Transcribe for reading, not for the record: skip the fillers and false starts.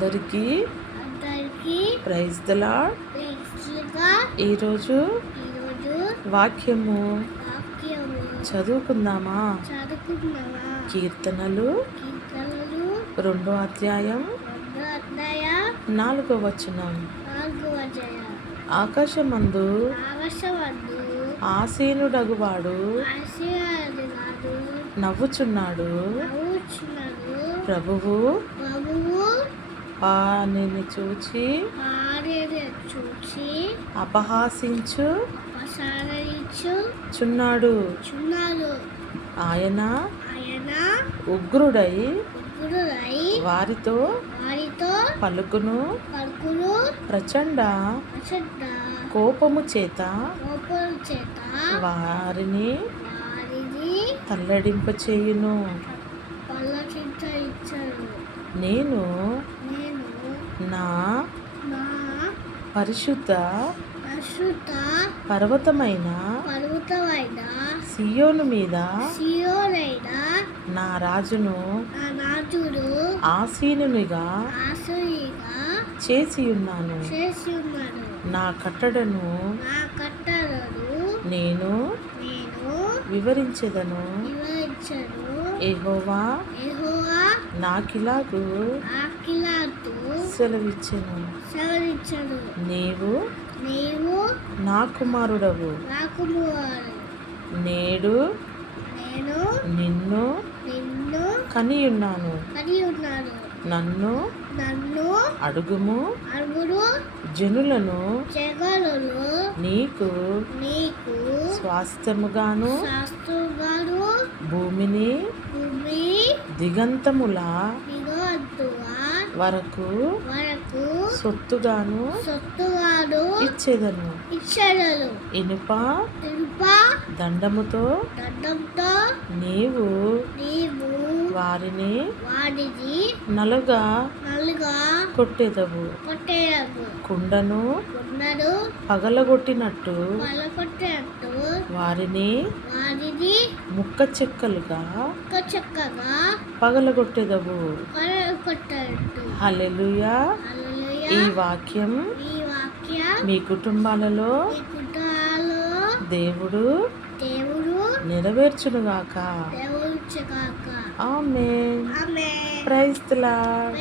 అందరికీ praise the lord. ఈరోజు వాక్యము చదువుకుందామా? కీర్తనలు 2వ అధ్యాయం 4వ వచనం. ఆకాశమందు ఆసీనుడగువాడు నవ్వుచున్నాడు. ప్రభువు వానిని చూచి అపహాసించుచున్నాడు. ఆయన ఉగ్రుడై వారితో పలుకును. ప్రచండ కోపము చేత వారిని తల్లడింపచేయును. నేను నా పరిశుద్ధ పర్వతమైన సియోను మీద నా రాజును ఆసీనునిగా చేసి ఉన్నాను. నా కట్టడను నేను వివరించెదను. యెహోవా నాకిలాగు సెలవిచ్చెను. నీవు నా కుమారుడవు. నేడు నిన్ను కనియున్నాను. నన్ను అడుగుము. జనులను నీకు స్వాస్థ్యముగాను భూమిని దిగంతముల వరకు సొత్తుగాను ఇచ్చేదను. ఇనుప దండముతో నీవు వారిని నలుగా కొట్టేదవు. కుండను పగలగొట్టినట్టు వారిని ముక్క చెక్కలుగా పగలగొట్టేదవు. హల్లెలూయా. ఈ వాక్యం మీ కుటుంబాలలో దేవుడు నెరవేర్చునుగాక. ఆమేన్. Praise the lord.